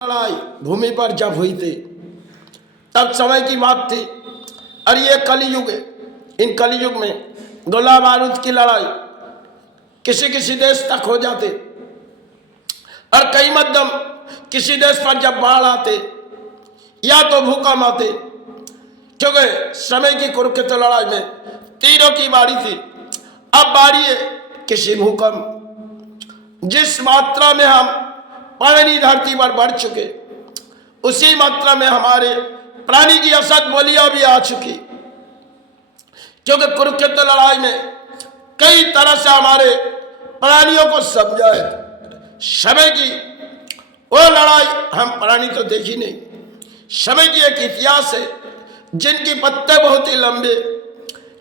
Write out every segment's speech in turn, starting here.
लड़ाई भूमि पर जब हुई थी तब समय की बात थी। और ये कलयुग है। इन कलयुग में गोला बारूद की लड़ाई किसी किसी देश तक हो जाते और कई मध्यम किसी देश पर जब बाढ़ आते या तो भूकंप आते, क्योंकि समय की कुरुक्षेत्र लड़ाई में तीरों की बारी थी। अब बारी है किसी भूकंप। जिस मात्रा में हम पानी धरती पर बढ़ चुके उसी मात्रा में हमारे प्राणी की असत बोलियां भी आ चुकी, क्योंकि कुरुक्षेत्र लड़ाई में कई तरह से हमारे प्राणियों को समझाए। समय की वो लड़ाई हम प्राणी तो देखी नहीं। समय की एक इतिहास है जिनकी पत्ते बहुत ही लंबे,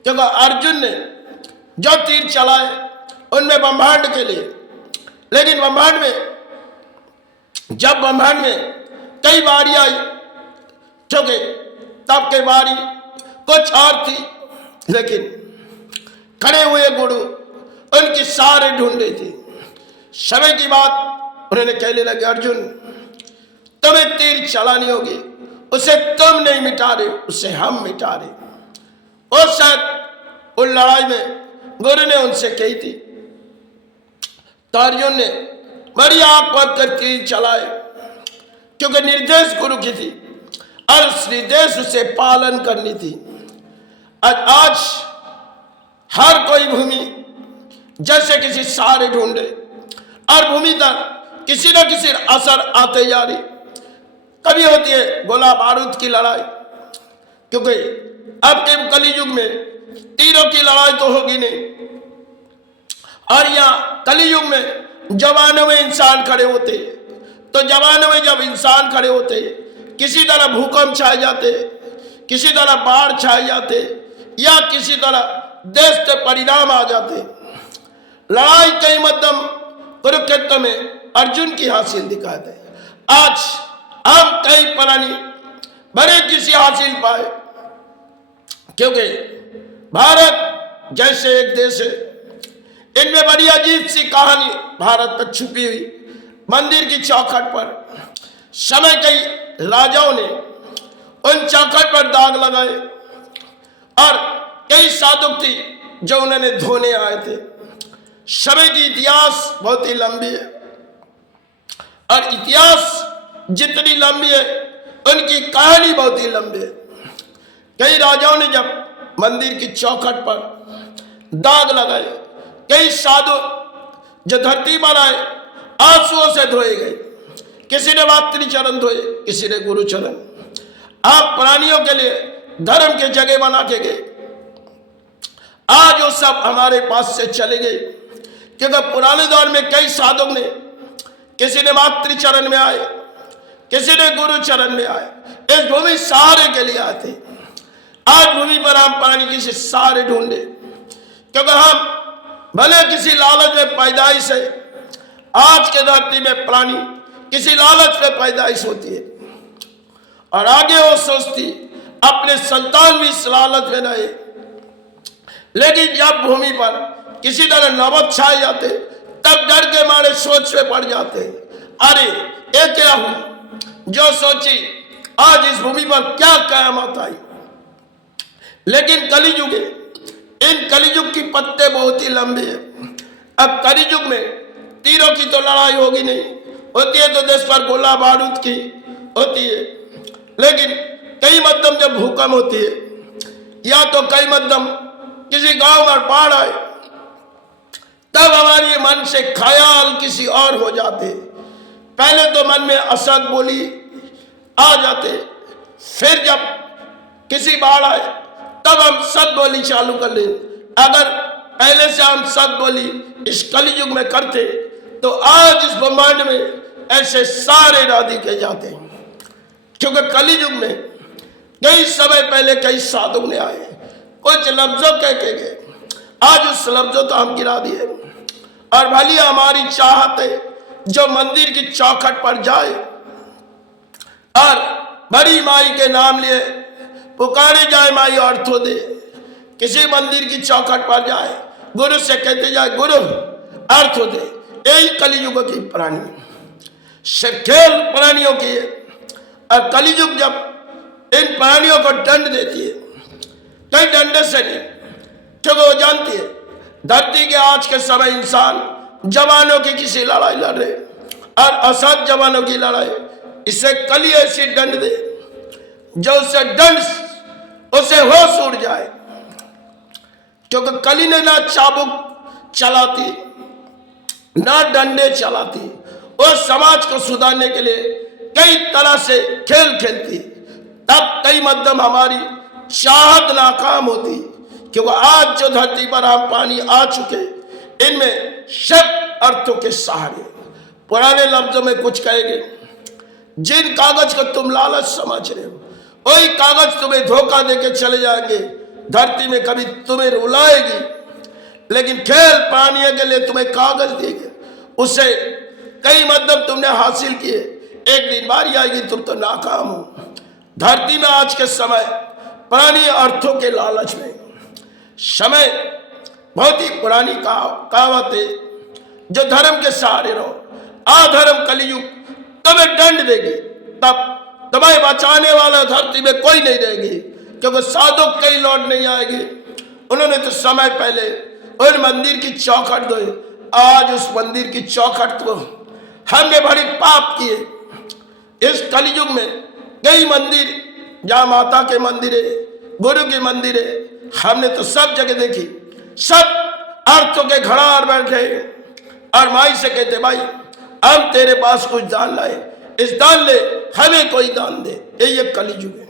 क्योंकि अर्जुन ने जो तीर चलाए उनमें ब्रह्मांड के लिए, लेकिन ब्रह्मांड में जब ब्रह्मांड में कई बारी आई, क्योंकि तब के बारी कुछ और थी, लेकिन खड़े हुए गुरु उनकी सारे ढूंढ रही थी। समय की बात उन्होंने कहने लगे, अर्जुन तुम्हें तीर चलानी होगी, उसे तुम नहीं मिटा रहे, उसे हम मिटा रहे। और शायद उन लड़ाई में गुरु ने उनसे कही थी, तो अर्जुन ने बड़ी आंख बंद कर तीर चलाए, क्योंकि निर्देश गुरु की थी और उस निर्देश उसे पालन करनी थी। आज हर कोई भूमि जैसे किसी सहारे ढूंढे और भूमि तक किसी न किसी असर आते जा रही। कभी होती है गोला बारूद की लड़ाई, क्योंकि अब के कलयुग में तीरों की लड़ाई तो होगी नहीं। और यहाँ कलयुग में जवानों में इंसान खड़े होते, तो जवानों में जब इंसान खड़े होते किसी तरह भूकंप छाए जाते, किसी तरह बाढ़ छाए जाते या किसी तरह देश के परिणाम आ जाते। लड़ाई कई मध्यम कुरुक्षेत्र में अर्जुन की हासिल दिखाते। आज हम कई प्राणी बड़े किसी हासिल पाए, क्योंकि भारत जैसे एक देश है, इनमें बड़ी अजीब सी कहानी भारत पर छुपी हुई। मंदिर की चौखट पर समय कई राजाओं ने उन चौखट पर दाग लगाए और कई साधु थी जो उन्होंने धोने आए थे। समय की इतिहास बहुत ही लंबी है और इतिहास जितनी लंबी है उनकी कहानी बहुत ही लंबी है। कई राजाओं ने जब मंदिर की चौखट पर दाग लगाए, कई साधु जो धरती पर आए आंसुओं से धोए गए। किसी ने मातृ चरण धोए, किसी ने गुरु चरण। आप प्राणियों के लिए धर्म के जगह बना के गए। आज वो सब हमारे पास से चले गए, क्योंकि पुराने दौर में कई साधु ने, किसी ने मातृ चरण में आए, किसी ने गुरु चरण में आए, इस भूमि सहारे के लिए आए थे। आज भूमि पर हम प्राणी किसी सहारे ढूंढे, क्योंकि हम भले किसी लालच में पैदाइश है। आज के धरती में प्राणी किसी लालच में पैदाइश होती है और आगे वो सोचती अपने संतान भी इस लालच में रहे, लेकिन जब भूमि पर किसी तरह नौबत छाए जाते तब डर के मारे सोच में पड़ जाते, अरे ये क्या हुआ। जो सोची आज इस भूमि पर क्या कयामत आई। लेकिन कलयुग है, इन कलयुग की पत्ते बहुत ही लंबे हैं। अब कलयुग में तीरों की तो लड़ाई होगी नहीं, होती है तो देश पर गोला बारूद की होती है। लेकिन कई मध्यम जब भूकंप होती है या तो कई मध्यम किसी गांव में बाढ़ आए, तब हमारे मन से ख्याल किसी और हो जाते। पहले तो मन में असद बोली आ जाते, फिर जब किसी बाढ़ आए तब हम सद बोली चालू कर ले। अगर पहले से हम सद बोली इस कलयुग में करते तो आज इस ब्रह्मांड में ऐसे सारे राधी के जाते, क्योंकि कलयुग में कई समय पहले कई साधु ने आए, कुछ लफ्जों कह के गए। आज उस लफ्जों तो हम गिरा दिए और भली हमारी चाहत है जो मंदिर की चौखट पर जाए और बड़ी माई के नाम लिए पुकारे जाए, माई अर्थो दे। किसी मंदिर की चौखट पर जाए, गुरु से कहते जाए, गुरु अर्थ दे। यही कलयुग की प्राणी। सिर्फ खेल प्राणियों की है। और कलियुग जब इन प्राणियों को दंड देती है, कई दंड से नहीं, क्योंकि वो जानती है धरती के आज के समय इंसान जवानों की किसी लड़ाई लड़ रहे और असद जवानों की लड़ाई, इसे कली ऐसी दंड दे जो उसे दंड उसे होश उड़ जाए। क्योंकि कली ने ना चाबुक चलाती ना डंडे चलाती, और समाज को सुधारने के लिए कई तरह से खेल खेलती, तब कई मध्यम हमारी चाहत नाकाम होती। क्योंकि आज जो धरती पर हम पानी आ चुके, इनमें शब्द अर्थों के सहारे पुराने लफ्जों में कुछ कहेंगे, जिन कागज को तुम लालच समझ रहे हो वही कागज तुम्हें धोखा देके चले जाएंगे। धरती में कभी तुम्हें रुलाएगी, लेकिन खेल पानी के लिए तुम्हें कागज देंगे, उसे कई मतलब तुमने हासिल किए, एक दिन बारी आएगी तुम तो नाकाम हो। धरती में आज के समय पुरानी अर्थों के लालच में समय बहुत ही पुरानी कहावत है, जो धर्म के सहारे रहो, अधर्म कलियुग तुम्हें दंड देगी, तब तुम्हें बचाने वाला धरती में कोई नहीं रहेगी। क्योंकि साधु कई लौट नहीं आएगी। उन्होंने तो समय पहले उन मंदिर की चौखट धोई, आज उस मंदिर की चौखट को हमने बड़ी पाप किए। इस कलियुग में कई मंदिर, जहाँ माता के मंदिर है, गुरु के मंदिर है, हमने तो सब जगह देखी, सब अर्थों के घड़ार बैठे और माई से कहते भाई हम तेरे पास कुछ दान लाए, इस दान ले, हमें कोई दान दे। ये कलियुग है।